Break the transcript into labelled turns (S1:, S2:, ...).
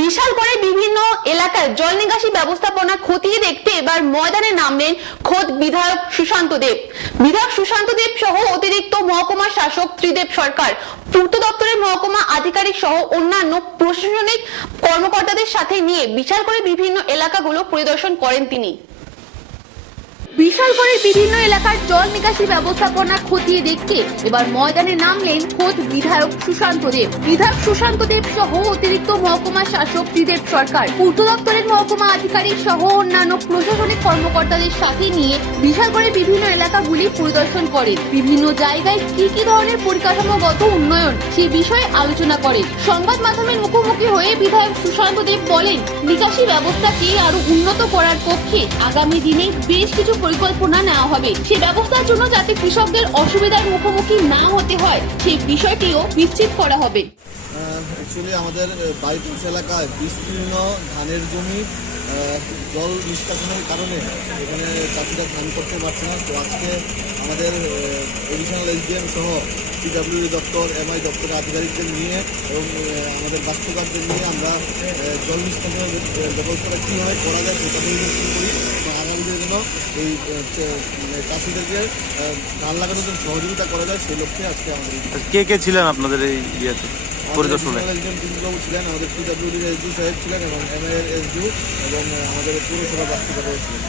S1: বিশাল করে বিভিন্ন এলাকায় জল নিকাশি ব্যবস্থাপনা খতিয়ে দেখতে এবার ময়দানে নামলেন খোদ বিধায়ক সুশান্ত দেব। বিধায়ক সুশান্ত দেব সহ অতিরিক্ত মহকুমা শাসক ত্রিদেব সরকার, পূর্ত দপ্তরের মহকুমা আধিকারিক সহ অন্যান্য প্রশাসনিক কর্মকর্তাদের সাথে নিয়ে বিশাল করে বিভিন্ন এলাকাগুলো পরিদর্শন করেন তিনি। বিশালগড়ের বিভিন্ন এলাকার জল নিকাশি ব্যবস্থাপনা খতিয়ে দেখতে এবার ময়দানে নামলেন খোদ বিধায়ক সুশান্ত দেব। বিধায়ক সুশান্ত দেব সহ অতিরিক্ত মহকুমা শাসক ত্রিদেব সরকার। পূর্ত দপ্তরের মহকুমা আধিকারিক সহ অন্যান্য প্রশাসনিক কর্মকর্তাদের সাথে নিয়ে বিশালগড়ের বিভিন্ন এলাকাগুলি পরিদর্শন করেন। বিভিন্ন জায়গায় কি কি ধরনের পরিকাঠামোগত উন্নয়ন সে বিষয়ে আলোচনা করেন। সংবাদ মাধ্যমের মুখোমুখি হয়ে বিধায়ক সুশান্ত দেব বলেন, নিকাশি ব্যবস্থাকে আরও উন্নত করার পক্ষে আগামী দিনে বেশ কিছু পরিকল্পনা নেওয়া হবে। সে ব্যবস্থার জন্য যাতে কৃষকদের অসুবিধার মুখোমুখি না হতে হয়, সেই বিষয়টিও নিশ্চিত করা হবে।
S2: অ্যাকচুয়ালি আমাদের বাইপাস এলাকায় বিস্তীর্ণ ধানের জমি জল নিষ্কাশনের কারণে এখানে চাষিরা ধান করতে পারছে না। তো আজকে আমাদের এডিশনাল এসডিএম সহ পিডাব্লিউডি দপ্তর এমআই দপ্তরের আধিকারিকদের নিয়ে এবং আমাদের বাস্তুকারদের নিয়ে আমরা জল নিষ্কাশনের ব্যবস্থাটা কীভাবে করা যায় সেটা পরিদর্শন করি। এবং জন্য এই চাষিদেরকে ধান লাগানোর জন্য সহযোগিতা করা যায় সেই লক্ষ্যে আজকে আমাদের
S3: কে কে ছিলেন আপনাদের এই ইয়েতে? পরিদর্শনে?
S2: একজন দিলীপবাবু ছিলেন আমাদের পিডাব্লিউডির এসডিও সাহেব ছিলেন এবং এমআইয়ের এসডিও এবং আমাদের পৌরসভা বাস্তুকারও ছিলেন।